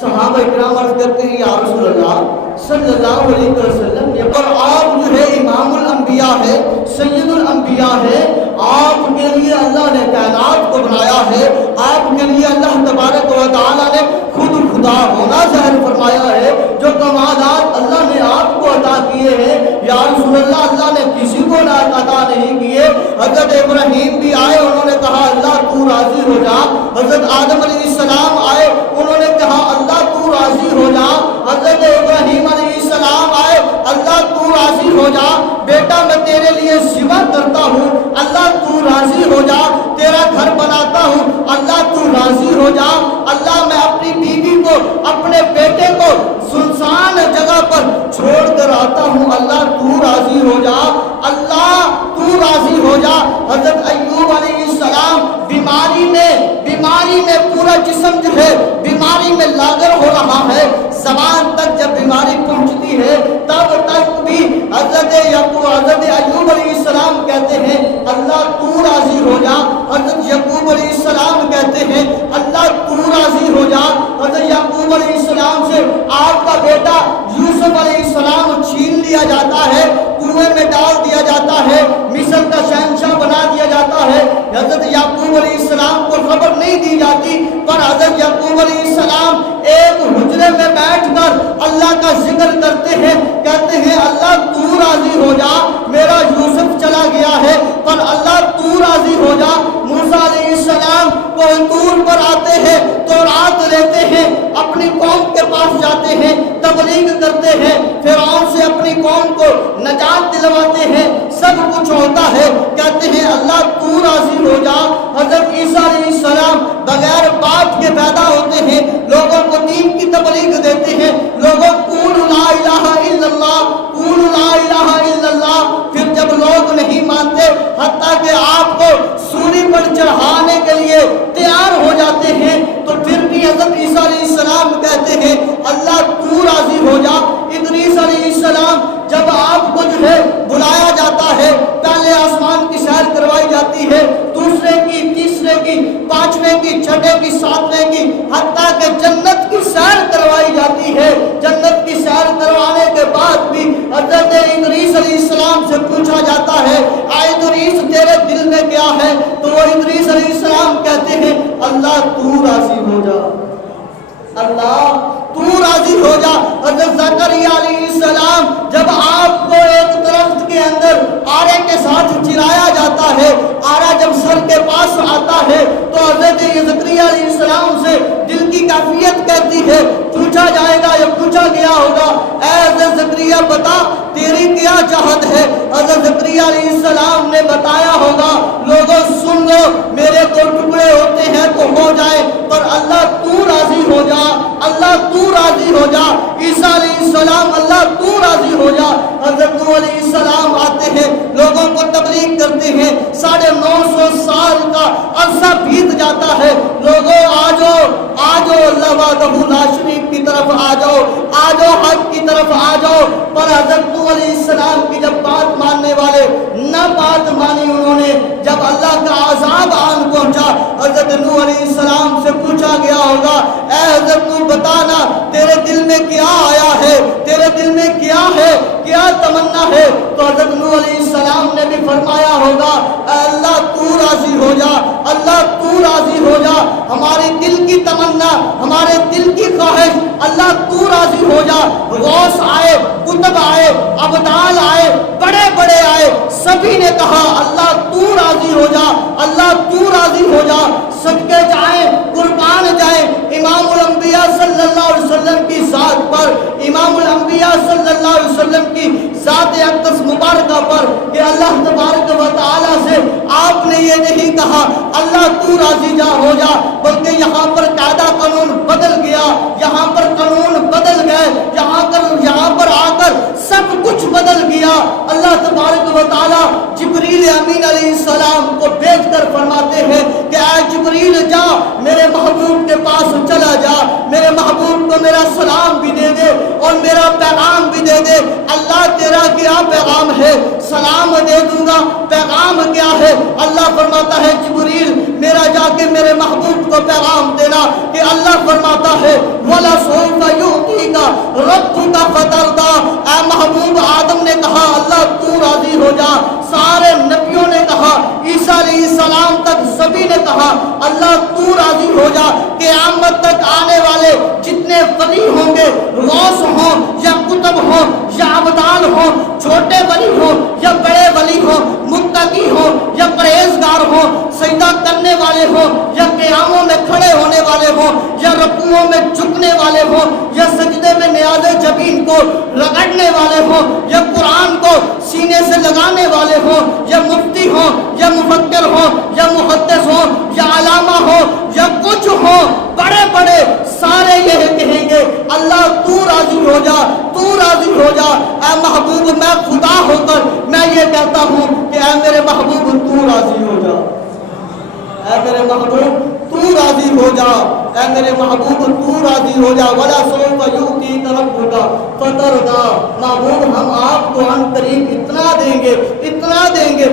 صحابہ کرام عرض کرتے ہیں یا رسول اللہ صلی اللہ علیہ وسلم، یہ پر آپ جو ہے امام الانبیاء ہے، سید الانبیاء ہے، آپ کے لیے اللہ نے کائنات کو بنایا ہے، آپ کے لیے اللہ تبارک و تعالیٰ نے خود خدا ہونا ظاہر فرمایا ہے، جو کمالات اللہ نے آپ کو عطا کیے ہیں یا رسول اللہ اللہ نے کسی کو نہ عطا نہیں کیے۔ حضرت ابراہیم بھی آئے، انہوں نے کہا اللہ تو راضی ہو جا۔ حضرت آدم علیہ السلام آئے، انہوں نے کہا اللہ تو راضی ہو جا۔ حضرت ابراہیم علیہ السلام آئے، اللہ تو راضی ہو جا، بیٹا میں تیرے لیے ذبح کرتا ہوں، اللہ تو راضی ہو جا، تیرا گھر بناتا ہوں، اللہ تو راضی ہو جا، اللہ میں اپنی بیوی کو اپنے بیٹے کو سنسان جگہ پر چھوڑ کر آتا ہوں، اللہ تو راضی ہو جا، اللہ تو راضی ہو جا۔ حضرت ایوب علیہ السلام بیماری میں پورا جسم جو ہے بیماری میں لاغر ہو رہا ہے، زبان تک جب بیماری پہنچتی ہے تب تک بھی حضرت ایوب علیہ السلام کہتے ہیں اللہ تو راضی ہو جا۔ حضرت یعقوب علیہ السلام کہتے ہیں اللہ تو راضی ہو جا۔ حضرت یعقوب علیہ السلام سے آپ کا بیٹا یوسف علیہ السلام چھین لیا جاتا ہے، کنویں میں ڈال دیا جاتا ہے، مصر کا شہنشاہ بنا دیا جاتا ہے۔ حضرت یعقوب علیہ السلام کو خبر نہیں دی جاتی، پر حضرت یعقوب علیہ السلام ایک حجرے میں بیٹھ کر اللہ کا ذکر کرتے ہیں، کہتے ہیں اللہ تو راضی ہو جا، میرا یوسف چلا گیا ہے پر اللہ تو راضی ہو جا۔ موسیٰ علیہ السلام کوہ طور پر آتے ہیں، تورات لیتے ہیں، اپنی قوم کے پاس جاتے ہیں، تبلیغ کرتے ہیں، فرعون سے اپنی قوم کو نجات دلواتے ہیں، سب کچھ ہوتا ہے، کہتے ہیں اللہ تو راضی ہو جا۔ حضرت عیسیٰ علیہ السلام بغیر باپ کے پیدا ہوتے ہیں، لوگوں کو دین کی تبلیغ دیتے ہیں، لوگوں قولوا لا الہ الا اللہ، قولوا لا الہ الا اللہ، پھر جب لوگ نہیں مانتے حتیٰ کہ آپ کو سولی پر چڑھانے کے لیے تیار ہو جاتے ہیں، تو پھر بھی حضرت عیسیٰ علیہ السلام کہتے ہیں اللہ تو راضی ہو جا۔ ادریس علیہ السلام جب آپ کو جو ہے بلایا جاتا ہے، پہلے آسمان کی سیر کروائی جاتی ہے، دوسرے کی، تیسرے کی، پانچویں کی، چھٹے کی، ساتویں کی، حتیٰ کہ جنت کی سیر کروائی جاتی ہے۔ جنت کی سیر کروانے کے بعد بھی حضرت ادریس علیہ السلام سے پوچھا جاتا ہے اے ادریس تیرے دل میں کیا ہے، تو وہ ادریس علیہ السلام کہتے ہیں اللہ تو راضی ہو جا، اللہ تو راضی ہو جا۔ حضرت زکریا علیہ السلام جب آپ کو ایک درخت کے اندر آرے کے ساتھ چلایا جاتا ہے، آرا جب سر کے پاس آتا ہے تو حضرت زکریا علیہ السلام سے دل کی کیفیت کہتی ہے، پوچھا جائے گا یا پوچھا گیا ہوگا اے حضرت زکریا بتا تیری کیا چاہت ہے۔ حضرت زکریا علیہ السلام نے بتایا ہوگا لوگوں سن لو میرے تو ٹکڑے ہوتے ہیں تو ہو جائے، پر اللہ تو راضی ہو جا، اللہ تو راضی ہو جا۔ عیسیٰ علیہ السلام اللہ تو راضی ہو جا۔ حضرت نوح علیہ السلام آتے ہیں، لوگوں کو تبلیغ کرتے ہیں، 950 سال کا عرصہ بیت جاتا ہے، لوگوں آ جاؤ اللہ وحدہ لا شریک کی طرف آ جاؤ حق کی طرف آ جاؤ، پر حضرت نوح علیہ السلام کی جب بات ماننے والے نہ بات مانی انہوں نے، جب اللہ کا عذاب آن پہنچا، حضرت نوح علیہ السلام سے پوچھا گیا ہوگا اے حضرت نوح بتانا تیرے دل میں کیا آیا ہے، تیرے دل میں کیا ہے، کیا تمنا ہے، تو حضرت نوح علیہ السلام نے بھی فرمایا ہوگا اے اللہ تو راضی ہو جا، اللہ تو راضی ہو جا، ہمارے دل کی تمنا، ہمارے دل کی خواہش، اللہ تو راضی ہو جا۔ غوث آئے، قطب آئے، ابدال آئے، بڑے بڑے آئے، سبھی نے کہا اللہ تو راضی ہو جا، اللہ تو راضی ہو جا، صدقے جائیں، قربان جائیں امام الانبیاء صلی اللہ علیہ وسلم کی ذات پر، امام الانبیاء صلی اللہ علیہ وسلم کی ذات اقدس مبارکہ پر، کہ اللہ تبارک و تعالی سے آپ نے یہ نہیں کہا اللہ تو راضی جا ہو جا، بلکہ یہاں پر قاعدہ قانون بدل گیا، یہاں پر قانون بدل گئے، یہاں پر آ کر سب کچھ بدل گیا۔ اللہ تبارک و تعالی جبریل امین علیہ السلام کو بھیج کر فرماتے ہیں کہ اے جبریل جا میرے محبوب کے پاس چلا جا، میرے محبوب کو میرا سلام بھی دے دے اور میرا پیغام بھی دے دے۔ اللہ تیرا کیا پیغام ہے؟ سلام دے دوں گا، پیغام کیا ہے؟ اللہ فرماتا ہے جبریل میرا جا کے میرے محبوب کو پیغام دینا کہ اللہ فرماتا ہے وَلَا سوف یعطیک ربک فترضی، اے محبوب آدم نے کہا اللہ تو راضی ہو جا، سارے نبیوں نے کہا، عیسیٰ علیہ السلام تک سبھی نے کہا اللہ تو راضی ہو جا۔ قیامت تک آنے والے جتنے ولی ہوں گے، غوث ہوں یا قطب ہوں یا ابدال ہوں، چھوٹے ولی ہوں یا بڑے ولی ہوں، متقی ہوں یا پرہیزگار ہوں، سجدہ کرنے والے ہوں یا قیاموں میں کھڑے ہونے والے ہوں یا رکوعوں میں جھکنے والے ہوں یا سجدے میں نیاز جبین کو رگڑنے والے ہوں یا قرآن کو سینے سے لگانے والے ہوں یا مفتی ہوں یا مفکر ہوں یا محدث ہوں یا علامہ ہوں یا کچھ ہوں، بڑے بڑے سارے یہ کہیں گے اللہ تو راضی ہو جا، تو راضی ہو جا۔ اے محبوب میں خدا ہو کر میں یہ کہتا ہوں کہ اے میرے محبوب تو راضی ہو جا، اے میرے محبوب تو راضی ہو جا، اے میرے محبوب تو راضی ہو جا۔ ولا سوف یعطیک ربک فترضی، محبوب ہم آپ کو عن قریب اتنا دیں گے، اتنا دیں گے